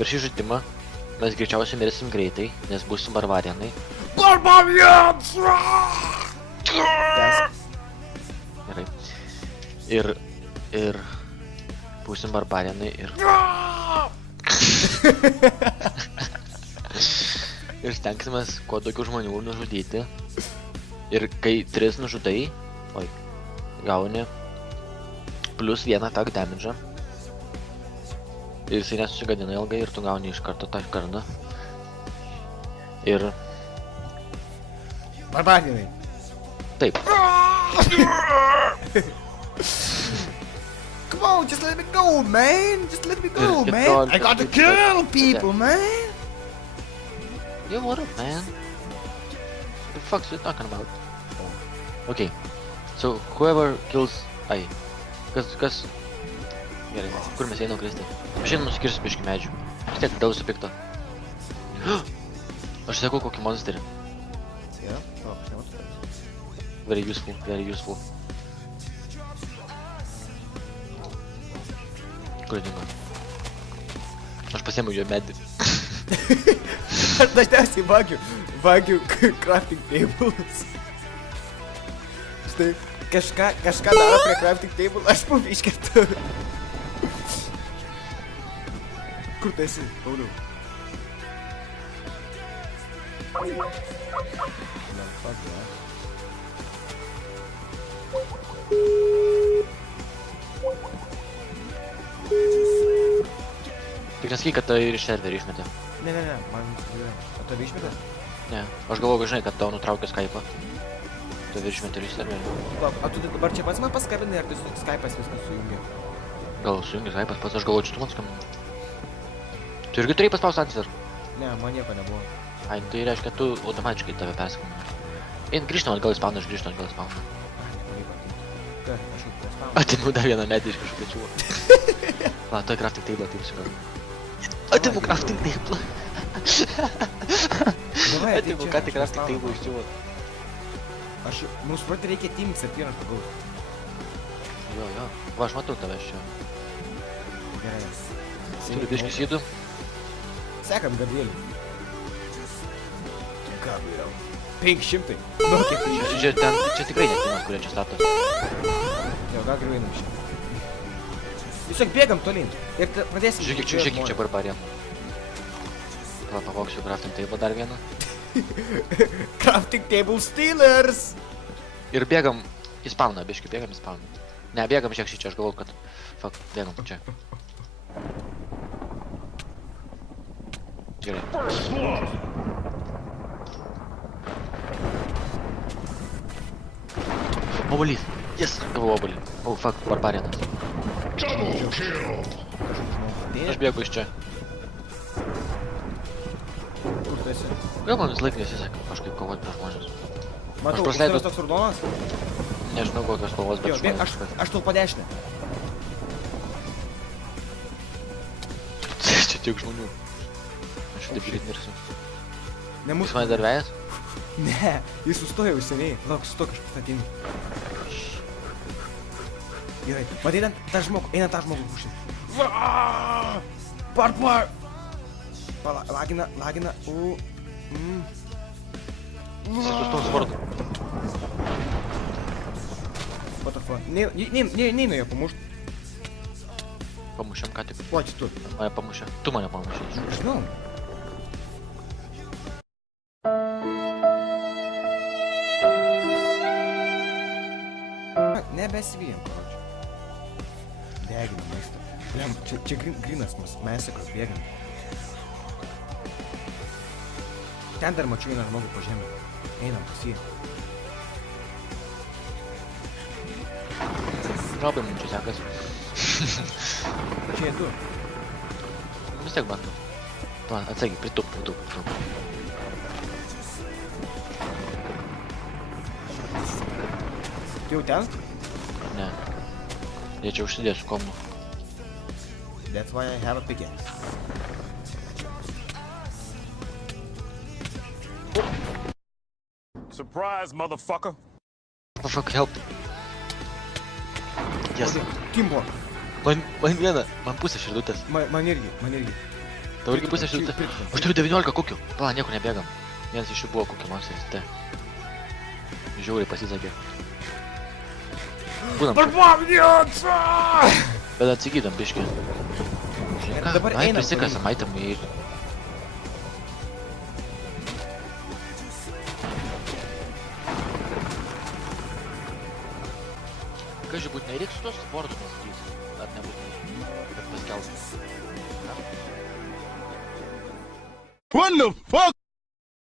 Per šį žaidimą mes greičiausiai mirsim greitai, nes būsim barbarianai. Barbarians! Gerai. Ir būsim barbarianai ir... Ir stengsimės kuo daugiau žmonių nužudyti. Ir kai 3 nužudai, gauni plus 1 attack damage. Ir jisai nesusigadina ilgai ir tu gauni iš karto tą kardą. Ir... Barbarianai. Taip. Come on, just let me go, man! Just let me go, Ir man! I 14 gotta kill people, man! Yo, what up, man? What the fuck's you talking about? Okay, so whoever kills... Ai, kas... Gerai, kur mes einam, Kristai? Aš einu nusikirsiu biškį medžių. Vis tiek dėl viso pikto. Aš sakau kokį monsterį. Yeah? Oh, I know what that is. Very useful, very useful. Kur dingo? Aš pasiėmiau jo medį. Aš dažniausiai vagiu crafting tables. Štai, kažką daro prie crafting table, aš iškertu. Kur tu esi, Pauliau? Tik nesakyk, kad tai ir iš serverį išmetė. Ne, man... O tave išmetė? Ne, aš galvoju, žinai, kad tau nutraukė Skype'ą. Tave išmetė iš serverį. Lauk, o tu dabar čia pats man paskambinai, ar tu Skype'as viskas sujungi? Gal sujungi Skype'as pats, aš galvoju, čia tu man skambinai. Tu irgi turėjai paspaust answer? Ne, man nieko nebuvo. Ai, tai reiškia, tu automatiškai tave perskambinai. Ein, grįžtam atgal į spawną, aš grįžtam atgal į spawną. Ką, aš jau prespavau. Atimu dar vieną medį iš kažkokio. Va, to crafting table, taip sugal. Atimu crafting table. Atimu ką tik crafting table iš čiuvo. Aš, mums pradė reikia teamix ir pirmas pagaus. Jo. Va, aš matau tave iš čia. Gerai. Turiu biškį sydų. Sekam Gabrielių. Gabriel. 500. Nu, kiek tai čia? Čia tikrai ne teamas, kurie čia stato. Jo, gal geriau einam čia. Tiesiog bėgam tolyn. Ir pradėsim... Žiūrėk, čia barbarianų. Va, pavoksiu crafting table dar vieną. Crafting table stealers! Ir bėgam į spawną, biškį, bėgam į spawną. Ne, bėgam šiek čia, aš galvoju, kad... Fuck, bėgam čia. Gerai. Obolys! Yes! Gavau obolį. Oh, fuck, barbarianas. Aš bėgu iš čia. Kur tu esi? Gal man vis laik nesiseka kažkaip kovoti prieš žmonės. Matau, prasileidau- toks raudonas? Nežinau kokios spalvos, bet Jo, žmonės. aš tau padešinę. Čia tiek žmonių. Aš taip greit mirsiu. Nemuš. Jis mane dar vejas? Ne, jis sustojo jau seniai. Lauk, sustok, aš ateinu. Gerai, mat einant tą žmogų pušti. Par! Pala, lagina, Jis sustos vardu. What the fuck? Neinu jo pamušt. Pamušėm ką tik. O, čia tu. Mane pamušė. Tu mane pamušė. Žinau. Nebesivijam, karočiui. Deginam maistą. Bliam, čia grinas mesakras, bėgam. Ten dar mačiau vieną žmogų po žemę. Einam pas jį. Labai man čia sekasi. Čia jie du. Vis tiek bandau. Va, atsakyk, pritup. Tu jau ten? Ne. Jie čia užsidėsiu komų. That's why I have a pickaxe. Surprise, motherfucker! Fuck, help. Yes. Kimbo. Man vieną, man pusę širdutės. Man irgi. Tau irgi pusė šilta. Aš turiu 19 kukių. Pala, niekur nebėgam. Vienas iš jų buvo kukių monstras, tai. Žiauriai pasisakė. Būnam. Bet atsigydam, biškį. Žinai ką, Dabar ai, einam prisikasam, aitam į... Kaži, būtinai reiks su tos sportų nesakyti. Ar nebūtinai? Kad paskelbtų. What the fuck?